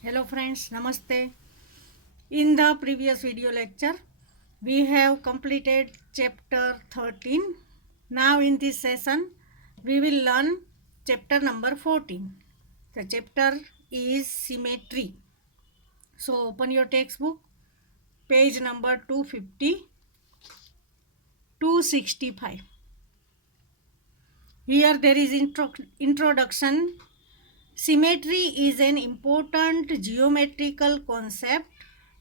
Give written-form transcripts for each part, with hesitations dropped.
Hello friends, Namaste. In the previous video lecture, we have completed chapter 13. Now in this session, we will learn chapter number 14. The chapter is symmetry. So open your textbook, page number 250, 265. Here there is introduction. Symmetry is an important geometrical concept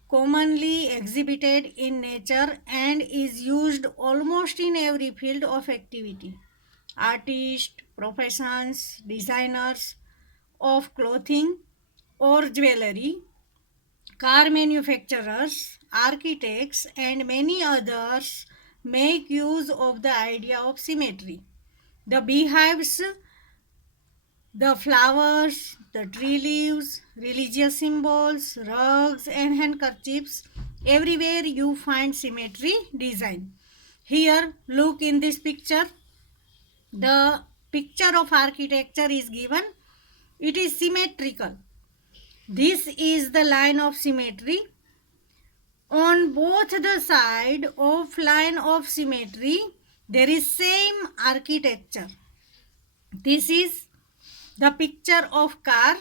commonly exhibited in nature and is used almost in every field of activity. Artists, professions, designers of clothing or jewelry, car manufacturers, architects, and many others make use of the idea of symmetry. The beehives, the flowers, the tree leaves, religious symbols, rugs, and handkerchiefs, everywhere you find symmetry design. Here, look in this picture. The picture of architecture is given. It is symmetrical. This is the line of symmetry. On both the side of line of symmetry, there is same architecture. This is the picture of car.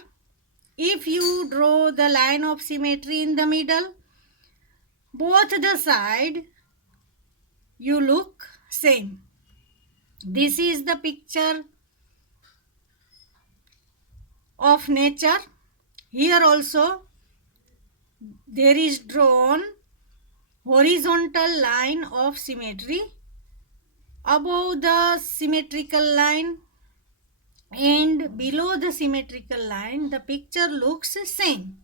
If you draw the line of symmetry in the middle, both the side you look same. This is the picture of nature. Here also there is drawn horizontal line of symmetry above the symmetrical line and below the symmetrical line. The picture looks same.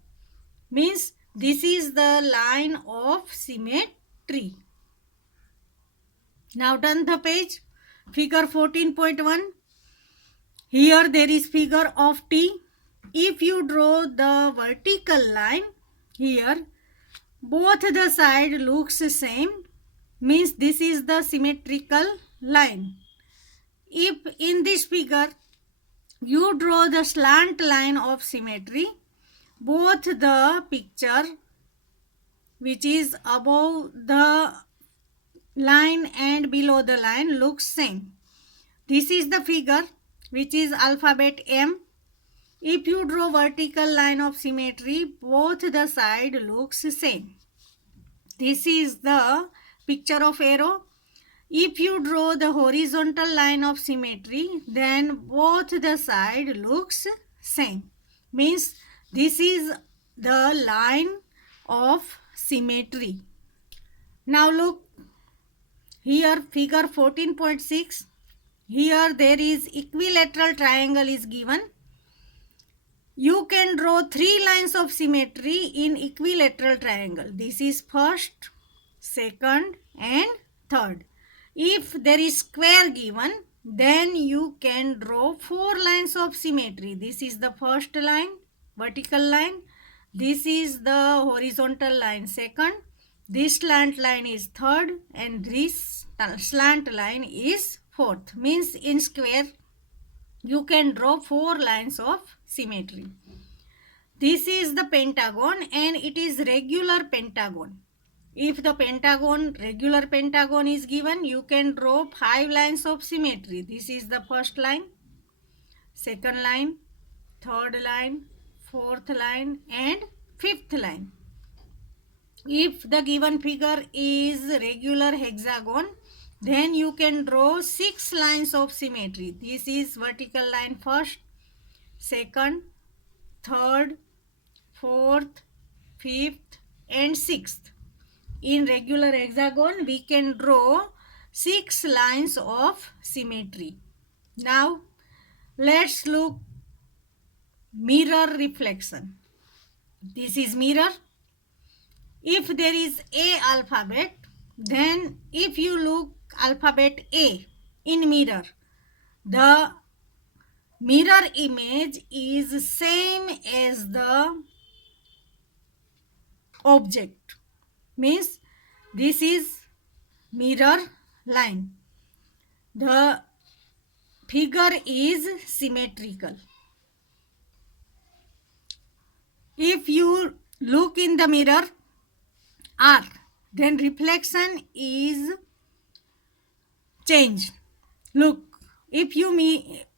Means this is the line of symmetry. Now turn the page. Figure 14.1. Here there is figure of T. If you draw the vertical line here, both the side looks same. Means this is the symmetrical line. If in this figure you draw the slant line of symmetry, both the picture which is above the line and below the line looks same. This is the figure which is alphabet M. If you draw vertical line of symmetry, both the side looks same. This is the picture of arrow. If you draw the horizontal line of symmetry, then both the side looks same. Means this is the line of symmetry. Now look here, figure 14.6. Here there is equilateral triangle is given. You can draw three lines of symmetry in equilateral triangle. This is first, second and third. If there is square given, then you can draw four lines of symmetry. This is the first line, vertical line. This is the horizontal line, second. This slant line is third and this slant line is fourth. Means in square you can draw four lines of symmetry. This is the pentagon and it is regular pentagon. If the regular pentagon is given, you can draw five lines of symmetry. This is the first line, second line, third line, fourth line and fifth line. If the given figure is regular hexagon, then you can draw six lines of symmetry. This is vertical line first, second, third, fourth, fifth and sixth. In regular hexagon, we can draw six lines of symmetry. Now, let's look mirror reflection. This is mirror. If there is A alphabet, then if you look alphabet A in mirror, the mirror image is same as the object. Means this is mirror line. The figure is symmetrical. If you look in the mirror R, then reflection is changed. Look, if you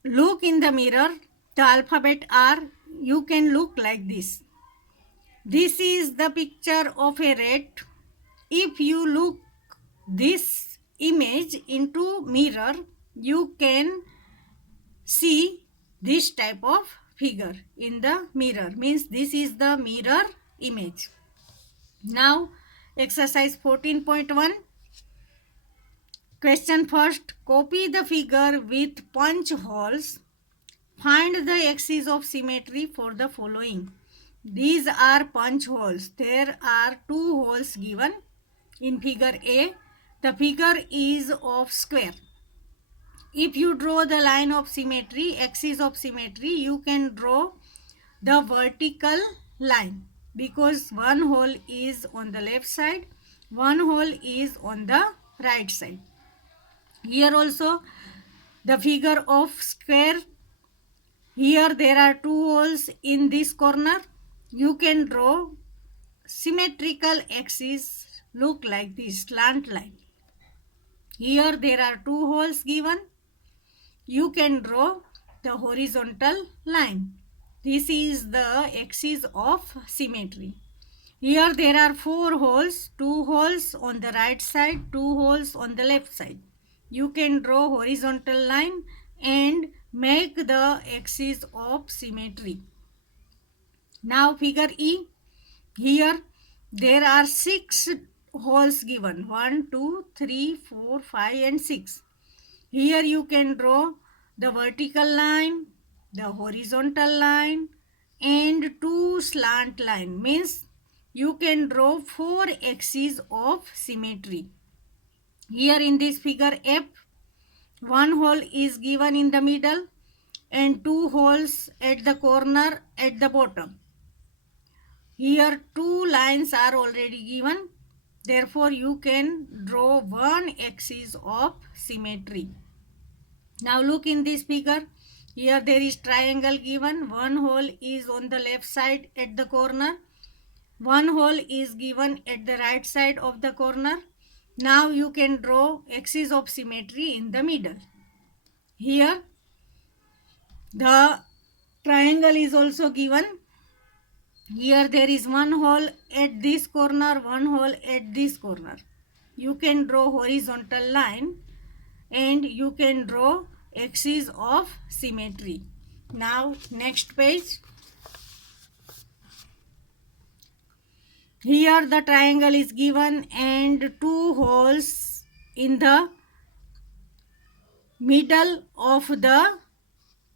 look in the mirror, the alphabet R, you can look like this. This is the picture of a rat. If you look this image into mirror, you can see this type of figure in the mirror. Means this is the mirror image. Now exercise 14.1. Question first. Copy the figure with punch holes. Find the axis of symmetry for the following. These are punch holes. There are two holes given in figure A. The figure is of square. If you draw the line of symmetry, axis of symmetry, you can draw the vertical line because one hole is on the left side, one hole is on the right side. Here also the figure of square. Here there are two holes in this corner. You can draw symmetrical axis look like this slant line. Here there are two holes given. You can draw the horizontal line. This is the axis of symmetry. Here there are four holes, two holes on the right side, two holes on the left side. You can draw horizontal line and make the axis of symmetry. Now figure E. Here there are 6 holes given. 1, 2, 3, 4, 5 and 6. Here you can draw the vertical line, the horizontal line and two slant line. Means you can draw 4 axes of symmetry. Here in this figure F, one hole is given in the middle and two holes at the corner at the bottom. Here two lines are already given. Therefore, you can draw one axis of symmetry. Now look in this figure. Here there is triangle given. One hole is on the left side at the corner. One hole is given at the right side of the corner. Now you can draw axis of symmetry in the middle. Here the triangle is also given. Here there is one hole at this corner, one hole at this corner. You can draw horizontal line and you can draw axis of symmetry. Now next page. Here the triangle is given and two holes in the middle of the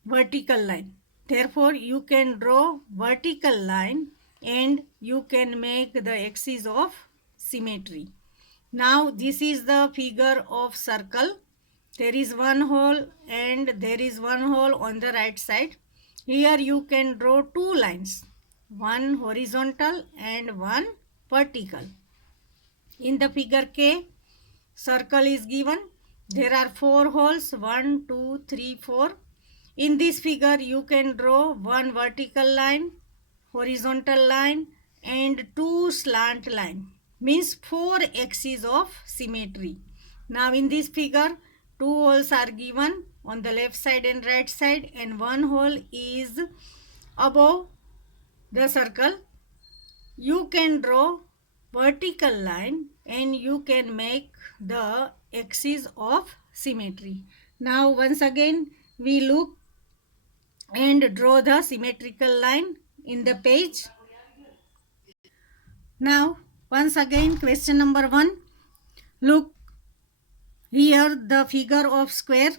vertical line. Therefore, you can draw vertical line and you can make the axis of symmetry. Now, this is the figure of circle. There is one hole and there is one hole on the right side. Here you can draw two lines, one horizontal and one vertical. In the figure K, circle is given. There are four holes, 1, 2, 3, 4. In this figure, you can draw one vertical line, horizontal line and two slant line. Means 4 axes of symmetry. Now in this figure, two holes are given on the left side and right side and one hole is above the circle. You can draw vertical line and you can make the axis of symmetry. Now once again, we look and draw the symmetrical line in the page. Now once again question number 1. Look here the figure of square.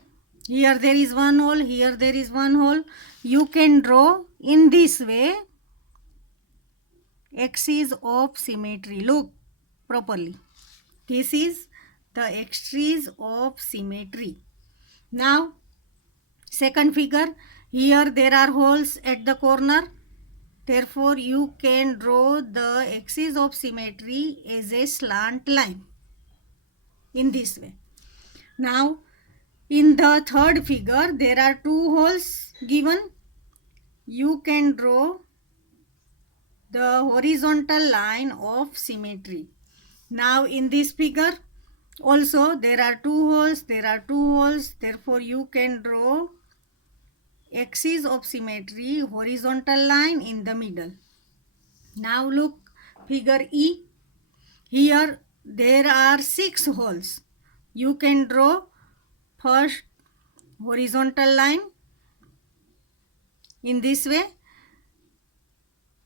Here there is one hole, here there is one hole. You can draw in this way axis of symmetry. Look properly. This is the axis of symmetry. Now second figure. Here there are holes at the corner. Therefore, you can draw the axis of symmetry as a slant line in this way. Now, in the third figure, there are two holes given. You can draw the horizontal line of symmetry. Now in this figure also there are two holes, therefore you can draw axis of symmetry, horizontal line in the middle. Now look figure E. Here there are 6 holes. You can draw first horizontal line in this way.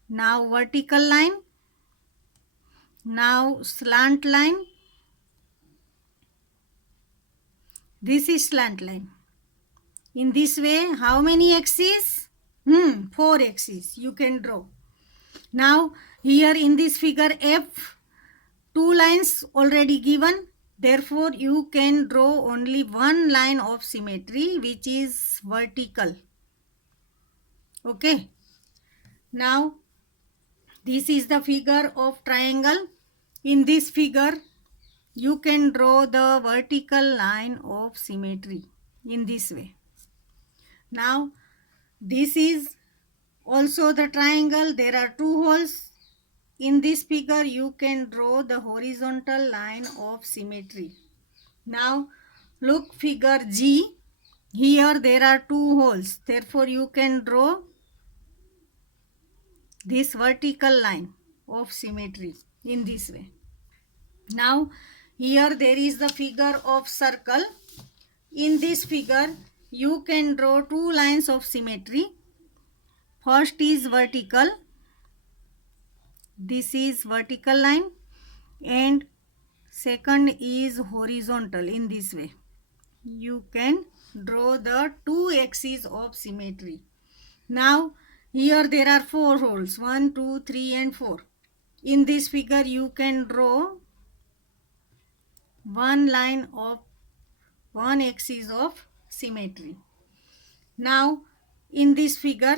Now vertical line. Now slant line. This is slant line. In this way, how many axes? 4 axes you can draw. Now here in this figure F, 2 lines already given. Therefore you can draw only one line of symmetry, which is vertical. Okay. Now this is the figure of triangle. In this figure you can draw the vertical line of symmetry in this way. Now this is also the triangle. There are 2 holes. In this figure you can draw the horizontal line of symmetry. Now look figure G. Here there are 2 holes. Therefore you can draw this vertical line of symmetry in this way. Now here there is the figure of circle. In this figure you can draw 2 lines of symmetry. First is vertical. This is vertical line, and second is horizontal in this way. You can draw the 2 axes of symmetry. Now here there are 4 holes, 1, 2, 3 and 4. In this figure you can draw one line of one axis of symmetry. Now in this figure,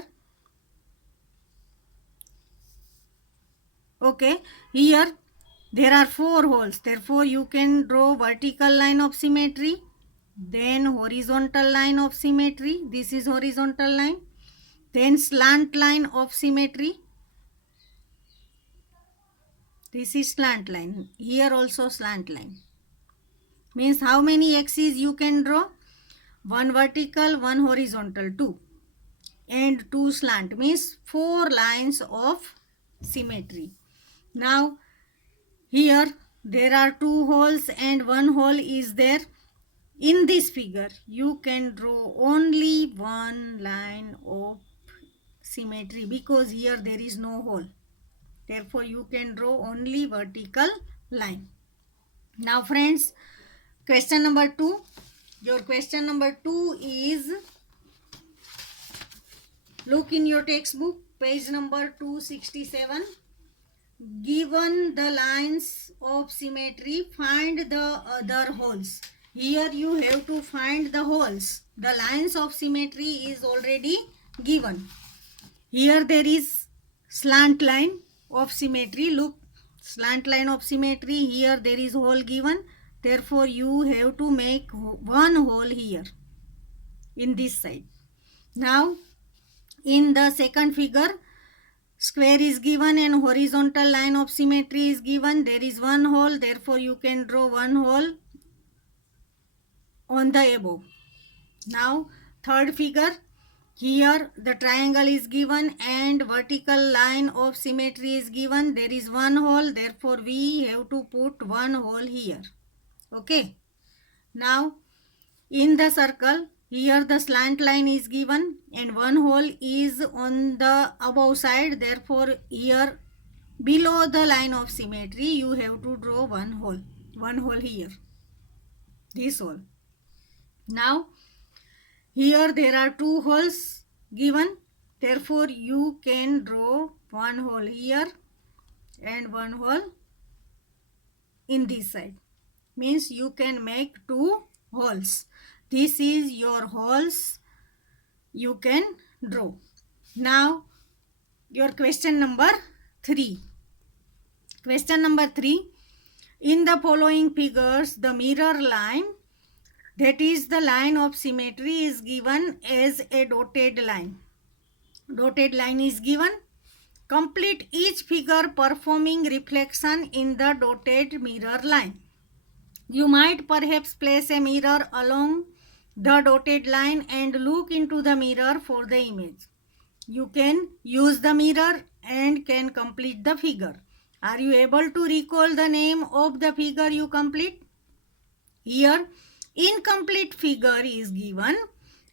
okay, here there are 4 holes. Therefore you can draw vertical line of symmetry, then horizontal line of symmetry. This is horizontal line. Then slant line of symmetry. This is slant line. Here also slant line. Means how many axes you can draw? 1 vertical, 1 horizontal, 2. And 2 slant, means 4 lines of symmetry. Now here there are 2 holes and 1 hole is there. In this figure you can draw only one line of symmetry because here there is no hole. Therefore you can draw only vertical line. Now friends, question number 2. Your question number 2 is, look in your textbook, page number 267. Given the lines of symmetry, find the other holes. Here you have to find the holes. The lines of symmetry is already given. Here there is slant line of symmetry. Look, slant line of symmetry. Here there is hole given. Therefore you have to make one hole here in this side. Now in the second figure, square is given and horizontal line of symmetry is given. There is one hole. Therefore you can draw one hole on the above. Now third figure, here the triangle is given and vertical line of symmetry is given. There is one hole. Therefore we have to put one hole here. Okay. Now in the circle, here the slant line is given and one hole is on the above side. Therefore here below the line of symmetry you have to draw one hole here, this hole. Now here there are 2 holes given. Therefore you can draw one hole here and one hole in this side. Means you can make 2 holes. This is your holes you can draw. Now your question number 3. Question number 3. In the following figures, the mirror line, that is the line of symmetry, is given as a dotted line. Dotted line is given Complete each figure performing reflection in the dotted mirror line. You might perhaps place a mirror along the dotted line and look into the mirror for the image. You can use the mirror and can complete the figure. Are you able to recall the name of the figure you complete? Here, incomplete figure is given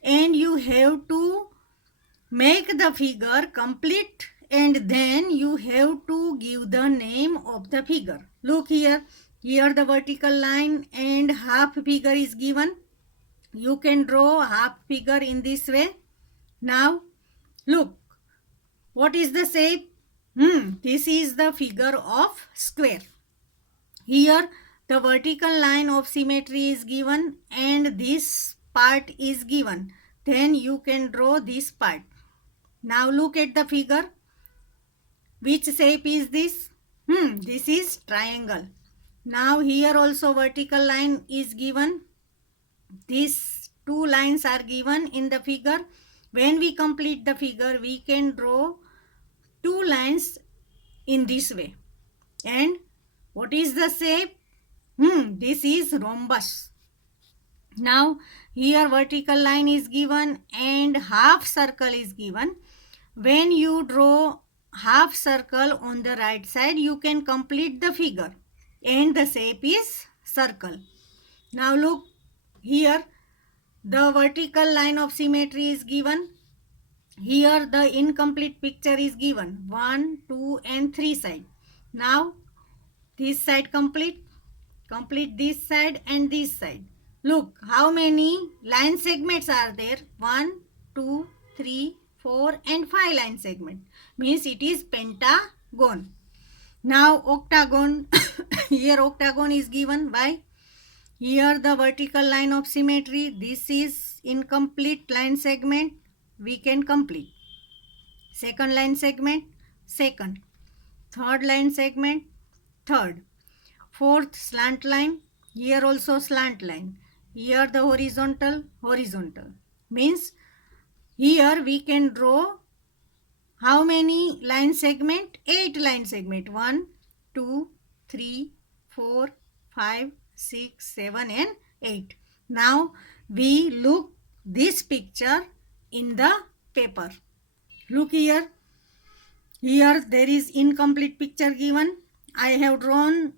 and you have to make the figure complete and then you have to give the name of the figure. Look here. Here the vertical line and half figure is given. You can draw half figure in this way. Now look. What is the shape? This is the figure of square. Here the vertical line of symmetry is given and this part is given. Then you can draw this part. Now look at the figure. Which shape is this? This is triangle. Now here also vertical line is given. These two lines are given in the figure. When we complete the figure, we can draw two lines in this way. And what is the shape? This is rhombus. Now here vertical line is given and half circle is given. When you draw half circle on the right side, you can complete the figure and the shape is circle. Now look here, the vertical line of symmetry is given. Here the incomplete picture is given, 1, 2 and 3 side. Now this side complete this side and this side. Look how many line segments are there, 1, 2, 3, 4 and 5 line segment. Means it is pentagon. Now octagon. Here octagon is given by here the vertical line of symmetry. This is incomplete line segment. We can complete. Second line segment, second. Third line segment, third. Fourth slant line. Here also slant line. Here the horizontal. Means here we can draw how many line segment? 8 line segment. 1, 2, 3, 4, 5, 6, 7 and 8. Now we look this picture in the paper. Look here. Here there is incomplete picture given. I have drawn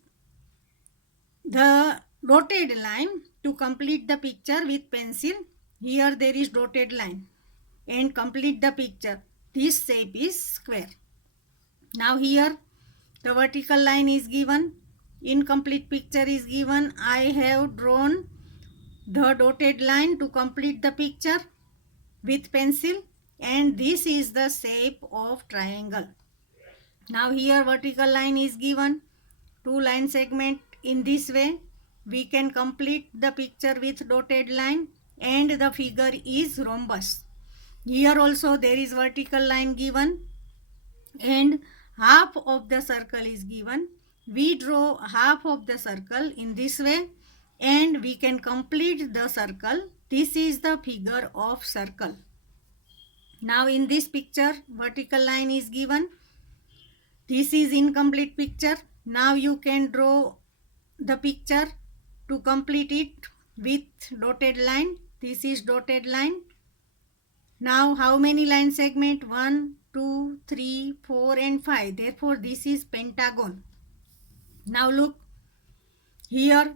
the dotted line to complete the picture with pencil. Here there is dotted line and complete the picture. This shape is square. Now here the vertical line is given. Incomplete picture is given. I have drawn the dotted line to complete the picture with pencil and this is the shape of triangle. Now here vertical line is given. 2 line segment. In this way we can complete the picture with dotted line and the figure is rhombus. Here also there is vertical line given and half of the circle is given. We draw half of the circle in this way and we can complete the circle. This is the figure of circle. Now in this picture vertical line is given. This is incomplete picture. Now you can draw the picture to complete it with dotted line. This is dotted line. Now how many line segment? 1, 2, 3, 4 and 5. Therefore this is pentagon. Now look here,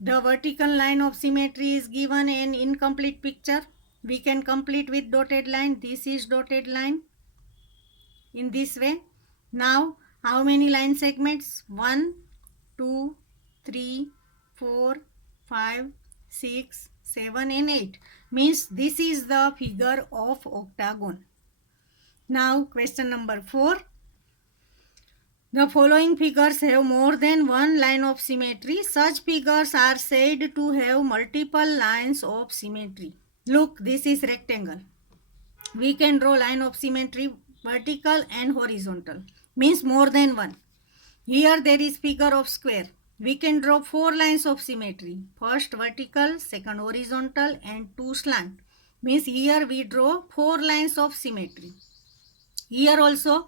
the vertical line of symmetry is given an incomplete picture. We can complete with dotted line. This is dotted line in this way. Now how many line segments? 1, 2, 3, 4, 5, 6, 7 and 8. Means this is the figure of octagon. Now question number 4. The following figures have more than one line of symmetry. Such figures are said to have multiple lines of symmetry. Look, this is rectangle. We can draw line of symmetry vertical and horizontal. Means more than one. Here there is figure of square. We can draw 4 lines of symmetry. First vertical, second horizontal and 2 slant. Means here we draw 4 lines of symmetry. Here also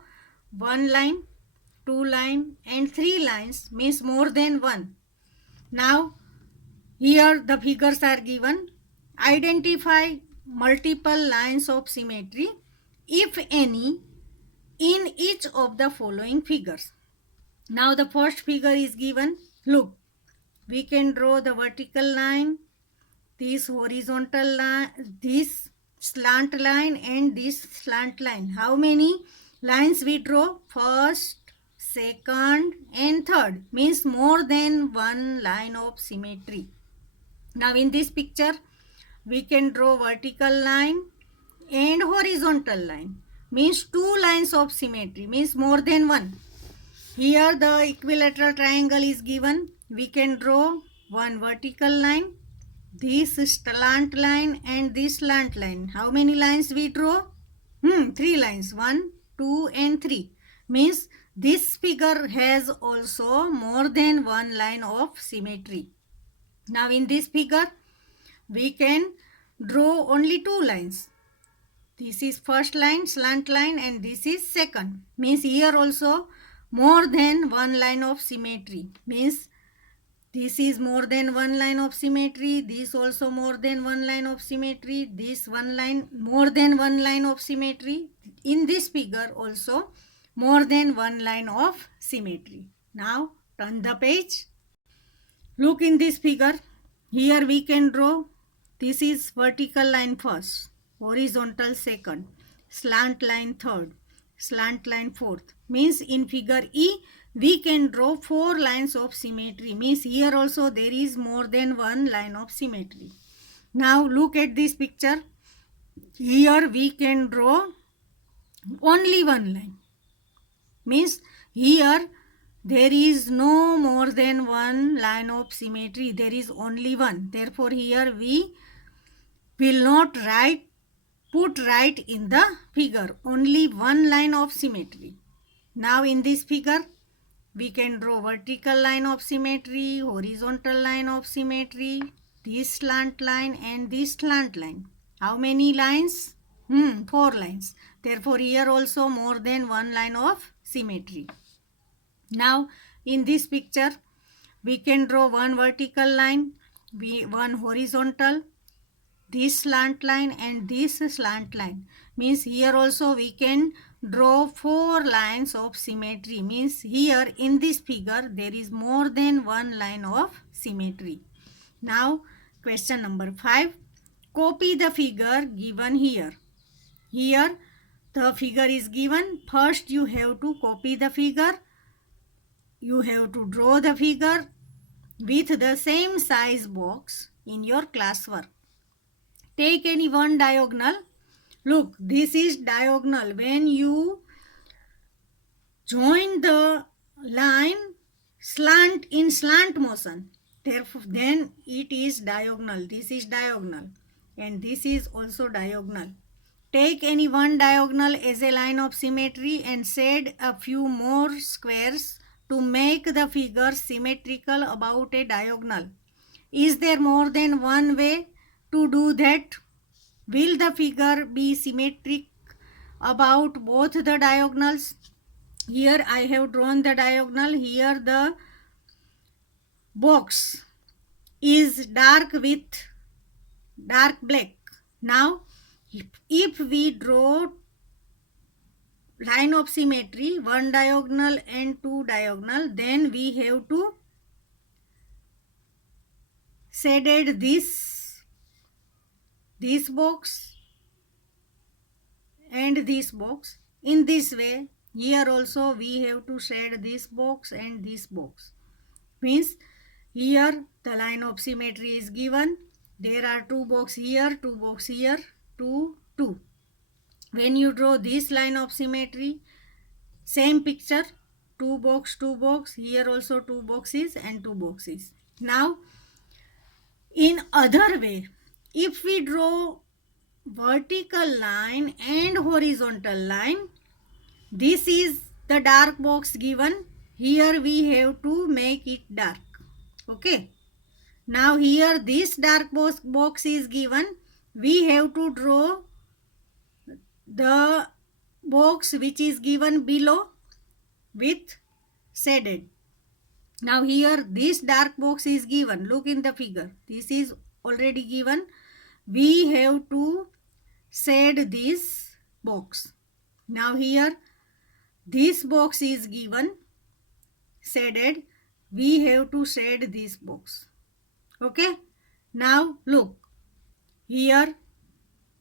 one line, two line and three lines means more than one. Now here the figures are given. Identify multiple lines of symmetry, if any, in each of the following figures. Now the first figure is given. Look, we can draw the vertical line, this horizontal line, this slant line and this slant line. How many lines we draw? First, second and third, means more than one line of symmetry. Now in this picture we can draw vertical line and horizontal line, means two lines of symmetry, means more than one. Here the equilateral triangle is given. We can draw one vertical line, this slant line and this slant line. How many lines we draw? Three lines. 1, 2 and 3. Means this figure has also more than one line of symmetry. Now in this figure we can draw only two lines. This is first line, slant line and this is second. Means here also more than one line of symmetry. Means this is more than one line of symmetry. This also more than one line of symmetry. This one line more than one line of symmetry. In this figure also more than one line of symmetry. Now turn the page. Look in this figure. Here we can draw. This is vertical line first, horizontal second, slant line third, slant line fourth. Means in figure E we can draw four lines of symmetry. Means here also there is more than one line of symmetry. Now look at this picture. Here we can draw only one line. Means here there is no more than one line of symmetry. There is only one. Therefore here we will not put right in the figure. Only one line of symmetry. Now in this figure we can draw vertical line of symmetry, horizontal line of symmetry, this slant line and this slant line. How many lines? 4 lines. Therefore here also more than one line of symmetry. Now in this picture we can draw one vertical line, one horizontal, this slant line and this slant line. Means here also we can draw four lines of symmetry. Means here in this figure there is more than one line of symmetry. Now question number 5. Copy the figure given here. Here the figure is given. First you have to copy the figure. You have to draw the figure with the same size box in your classwork. Take any one diagonal. Look, this is diagonal. When you join the line in slant motion, therefore then it is diagonal. This is diagonal and this is also diagonal. Take any one diagonal as a line of symmetry and shade a few more squares to make the figure symmetrical about a diagonal. Is there more than one way to do that? Will the figure be symmetric about both the diagonals? Here I have drawn the diagonal. Here the box is dark with dark black. Now if we draw line of symmetry, one diagonal and two diagonal, then we have to shaded this box and this box. In this way, here also we have to shade this box and this box. Means here the line of symmetry is given. There are two box here, two box here, 2, 2. When you draw this line of symmetry, same picture, two box, here also two boxes and two boxes. Now in other way, if we draw vertical line and horizontal line, this is the dark box given. Here we have to make it dark. Okay. Now here this dark box is given. We have to draw the box which is given below. with shaded. Now here this dark box is given. Look in the figure. This is already given. We have to shade this box. Now here this box is given shaded. We have to shade this box. Okay. Now look. Here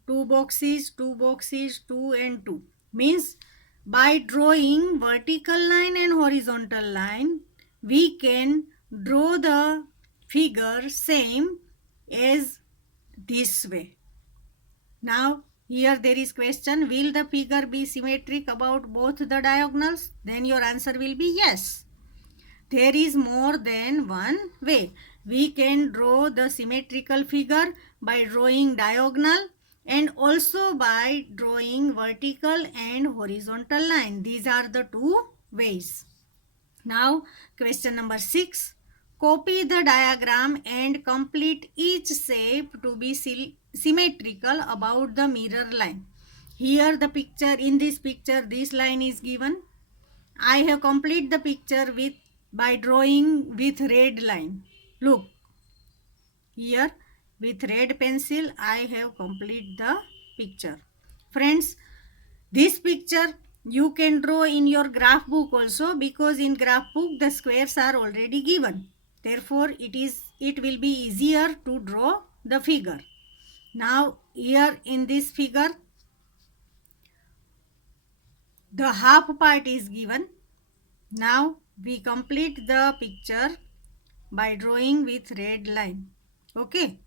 2 boxes, 2 boxes, 2 and 2. Means by drawing vertical line and horizontal line, we can draw the figure same as this way. Now here there is question, will the figure be symmetric about both the diagonals? Then your answer will be yes. There is more than one way. We can draw the symmetrical figure by drawing diagonal and also by drawing vertical and horizontal line. These are the two ways. Now question number 6. Copy the diagram and complete each shape to be symmetrical about the mirror line. Here the picture, in this picture this line is given. I have completed the picture by drawing with red line. Look, here with red pencil I have completed the picture. Friends, this picture you can draw in your graph book also, because in graph book the squares are already given. Therefore it will be easier to draw the figure. Now here in this figure the half part is given. Now we complete the picture by drawing with red line. Okay,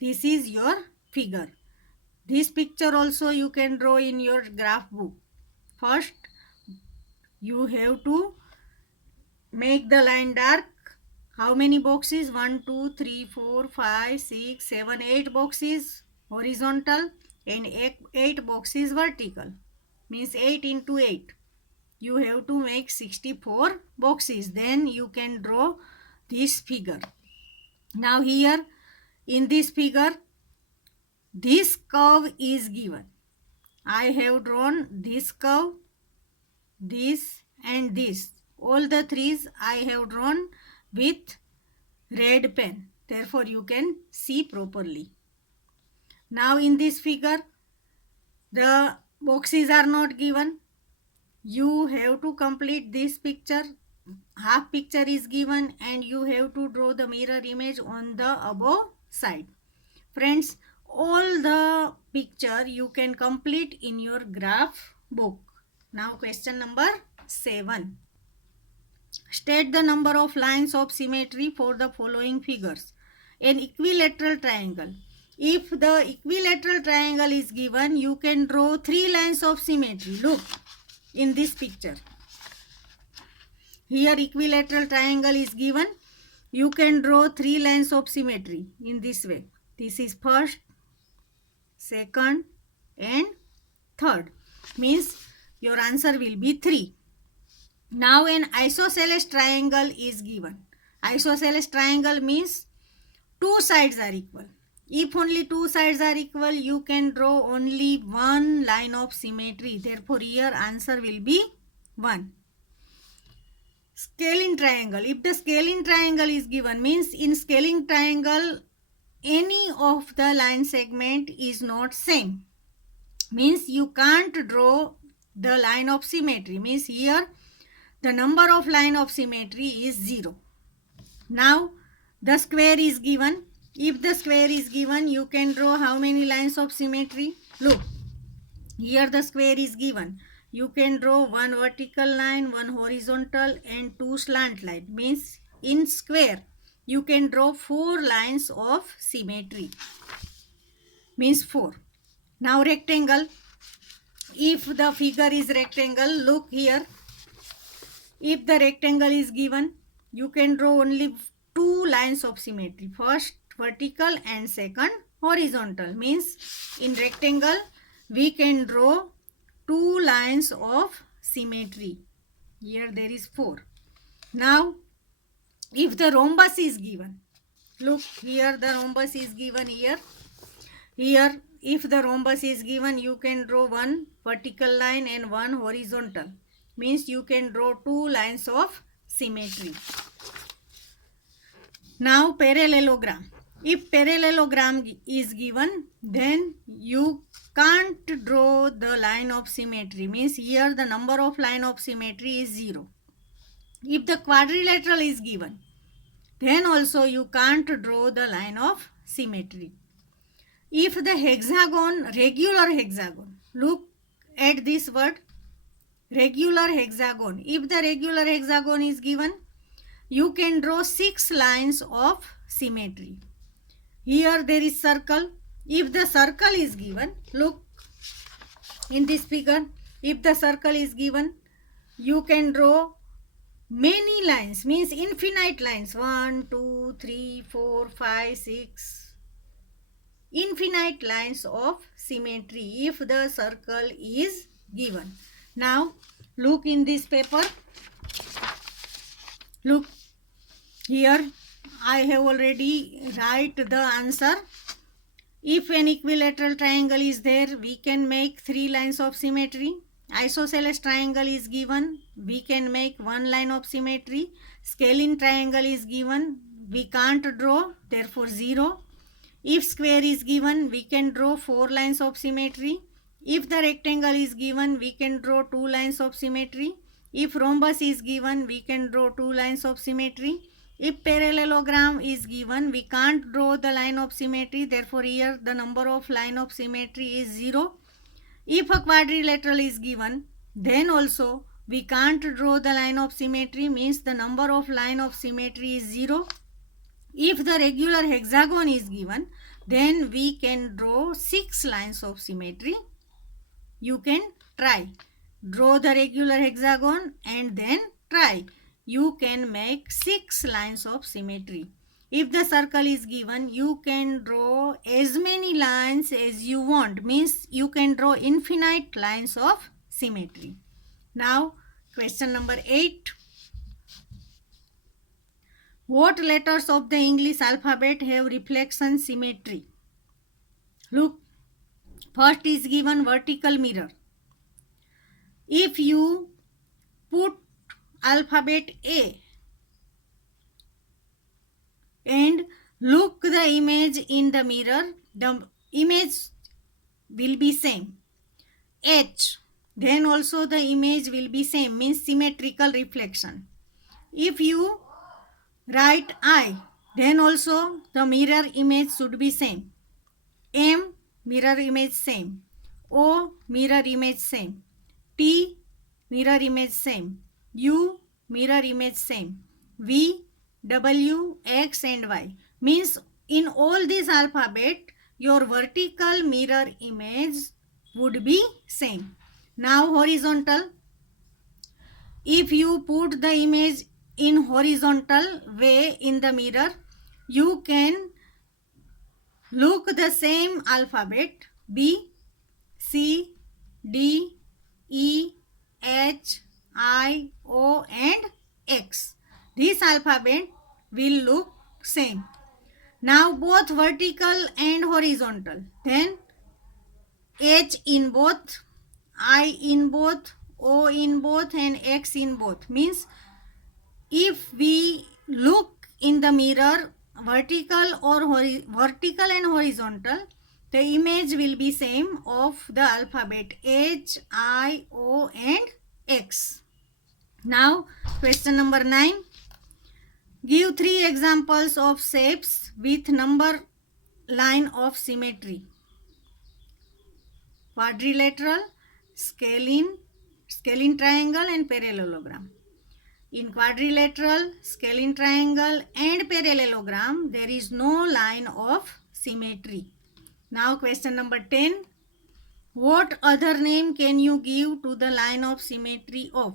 this is your figure. This picture also you can draw in your graph book. First you have to make the line dark. How many boxes? 1, 2, 3, 4, 5, 6, 7, 8 boxes horizontal and 8 boxes vertical. Means 8 into 8. You have to make 64 boxes. Then you can draw this figure. Now here in this figure this curve is given. I have drawn this curve, this and this. All the threes I have drawn with red pen. Therefore you can see properly. Now in this figure the boxes are not given. You have to complete this picture. Half picture is given and you have to draw the mirror image on the above side. Friends, all the picture you can complete in your graph book. Now question number 7. State the number of lines of symmetry for the following figures. An equilateral triangle. If the equilateral triangle is given, you can draw 3 lines of symmetry. Look in this picture. Here equilateral triangle is given. You can draw 3 lines of symmetry in this way. This is first, second and third. Means your answer will be 3. Now an isosceles triangle is given. Isosceles triangle means 2 sides are equal. If only 2 sides are equal, you can draw only 1 line of symmetry. Therefore your answer will be 1. Scalene triangle. If the scalene triangle is given, means in scalene triangle any of the line segment is not same. Means you can't draw the line of symmetry. Means here the number of line of symmetry is 0. Now the square is given. If the square is given, you can draw how many lines of symmetry? Look, here the square is given. You can draw 1 vertical line, 1 horizontal and 2 slant line. Means in square you can draw 4 lines of symmetry. Means 4. Now rectangle. If the figure is rectangle, look here. If the rectangle is given, you can draw only 2 lines of symmetry. First vertical and second horizontal. Means in rectangle we can draw 2 lines of symmetry. Here there is 4. Now if the rhombus is given, look here the rhombus is given here. Here if the rhombus is given, you can draw 1 vertical line and 1 horizontal. means you can draw two lines of symmetry. Now parallelogram. If parallelogram is given, then you can't draw the line of symmetry, means here the number of line of symmetry is 0. If the quadrilateral is given, then also you can't draw the line of symmetry. If the hexagon, regular hexagon, look at this word, regular hexagon. If the regular hexagon is given, you can draw 6 lines of symmetry. Here there is circle. If the circle is given, look in this figure, if the circle is given, you can draw many lines, means infinite lines, 1, 2, 3, 4, 5, 6, infinite lines of symmetry if the circle is given. Now look in this paper, look here, I have already write the answer. If an equilateral triangle is there, we can make 3 lines of symmetry. Isosceles triangle is given, we can make 1 line of symmetry. Scalene triangle is given, we can't draw, therefore 0. If square is given, we can draw 4 lines of symmetry. If the rectangle is given, we can draw 2 lines of symmetry. If rhombus is given, we can draw 2 lines of symmetry. If parallelogram is given, we can't draw the line of symmetry, therefore here the number of line of symmetry is 0. If a quadrilateral is given, then also we can't draw the line of symmetry, means the number of line of symmetry is 0. If the regular hexagon is given, then we can draw 6 lines of symmetry. You can try. Draw the regular hexagon and then try. You can make 6 lines of symmetry. If the circle is given, you can draw as many lines as you want, means you can draw infinite lines of symmetry. Now question number 8. What letters of the English alphabet have reflection symmetry? Look, first is given vertical mirror. If you put alphabet A and look the image in the mirror, the image will be same. H, then also the image will be same, means symmetrical reflection. If you write I, then also the mirror image should be same. M, mirror image same. O, mirror image same. T, mirror image same. U, mirror image same. V, W, X and Y, means in all this alphabet your vertical mirror image would be same. Now horizontal, if you put the image in horizontal way in the mirror, you can look the same alphabet B, C, D, E, H, I, O and X. This alphabet will look same. Now both vertical and horizontal, then H in both, I in both, O in both and X in both, means if we look in the mirror vertical or vertical and horizontal, the image will be same of the alphabet H, I, O and X. Now question number 9. Give 3 examples of shapes with number line of symmetry. Quadrilateral, scalene triangle and parallelogram. In quadrilateral, scalene triangle and parallelogram, there is no line of symmetry. Now question number 10. What other name can you give to the line of symmetry of?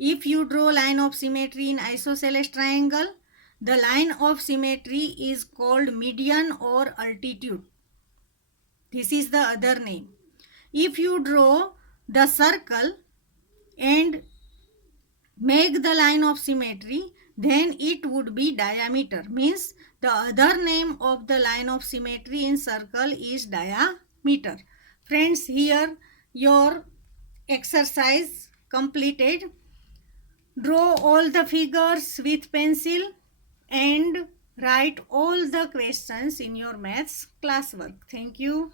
If you draw line of symmetry in isosceles triangle, the line of symmetry is called median or altitude. This is the other name. If you draw the circle and make the line of symmetry, then it would be diameter, means the other name of the line of symmetry in circle is diameter. Friends, here your exercise completed. Draw all the figures with pencil and write all the questions in your maths classwork. Thank you.